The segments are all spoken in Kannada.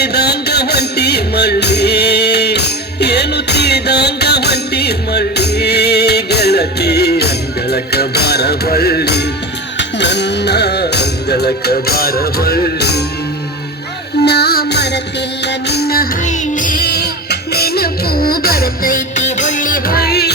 ತೀದಂಗ ಹೊಂಟಿ ಮಳ್ಳಿ, ಏನು ತೀದಂಗ ಹೊಂಟಿ ಮಳ್ಳಿ, ಗೆಳತಿ ಅಂಗಳಕ ಬಾರಬಳ್ಳಿ ನನ್ನ ಅಂಗಳಕ ಬಾರಬಳ್ಳಿ ನಾ ಮರತಿಲ್ಲ ನಿನ್ನ ಹಳ್ಳಿ ನೆನಪು ಬರ್ತೈತಿ ಹೊಳ್ಳಿ ಹೊಳ್ಳಿ.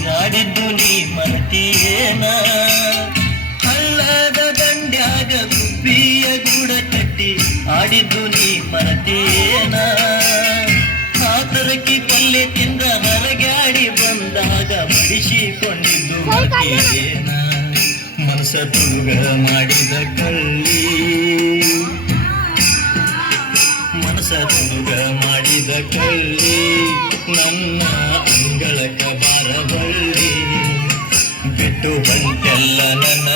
ಆಡಿದ್ದು ನೀ ಮರತಿಯೇನ? ಹಳ್ಳದ ದಂಡ್ಯಾಗ ಗುಬ್ಬಿಯ ಗೂಡ ಕಟ್ಟಿ ಆಡಿದ್ದು ನೀ ಮರತಿಯೇನ? ಆತರಕ್ಕಿ ಪಲ್ಲೆ ತಿಂದ ಹೊರಗಾಡಿ ಬಂದಾಗ ಬಡಿಸಿಕೊಂಡಿದ್ದು ಮರತಿಯೇನ? ಮನಸ ತುಳುಗ ಮಾಡಿದ ಕಳ್ಳಿ. ಮನಸ ತುಳುಗ ಮಾಡಿದ ಕಳ್ಳಿ. ನನ್ನ ಅಂಗಳಕ ಬಿಟ್ಟು ಬಂತೆಲ್ಲ ನನ್ನ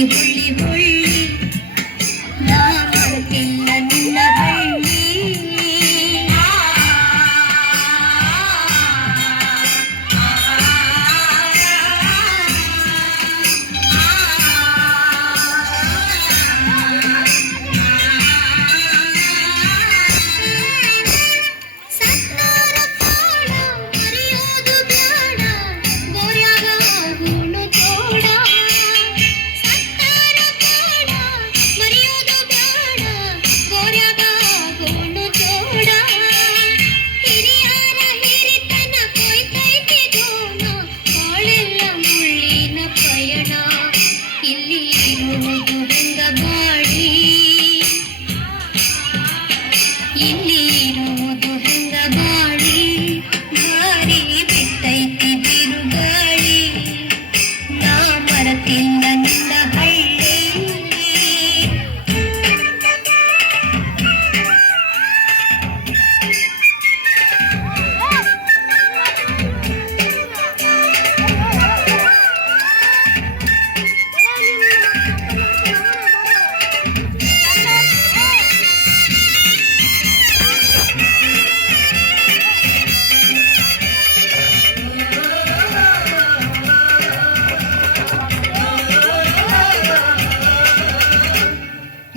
ಬರ್ತೈತಿ ಹುಳ್ಳಿ ಇಲ್ಲಿ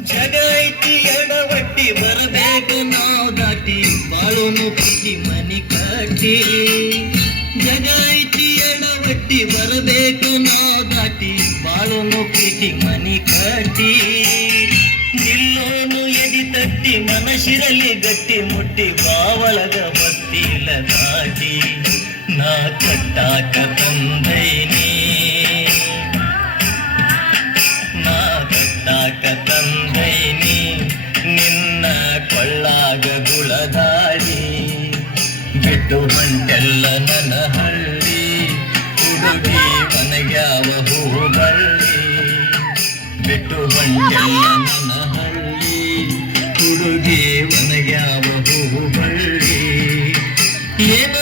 ಜಗ ಐತಿ ಎಡವಟ್ಟಿ, ಬರಬೇಕು ನಾವು ದಾಟಿ, ಬಾಳೋನು ಪ್ರೀತಿ ಮನಿ ಕಟ್ಟಿ. ಜಗ ಐತಿ ಎಡವಟ್ಟಿ, ಬರಬೇಕು ನಾವು ದಾಟಿ, ಬಾಳೋನು ಪ್ರೀತಿ ಮನಿ ಕಟ್ಟಿ. ನಿಲ್ಲೋನು ಎದಿ ತಟ್ಟಿ ಮನಶಿರಲಿ ಗಟ್ಟಿ ಮುಟ್ಟಿ, ಬಾವಳಗ ಬತ್ತಿಲ ದಾಟಿ. ನಾ ಕಟ್ಟಾಕ ಬಿಟ್ಟು ಬಂಟೆಲ್ಲ ನನ್ನ ಹಳ್ಳಿ. ಹುಡುಗಿ ಮನಗ್ಯಾವ ಹೂ ಬಳ್ಳಿ ಬಿಟ್ಟು ಬಂಟೆಲ್ಲ ನನ್ನ ಹಳ್ಳಿ. ಹುಡುಗಿ ಮನೆಗ್ಯಾವ ಹೂ ಬಳ್ಳಿ ಏನು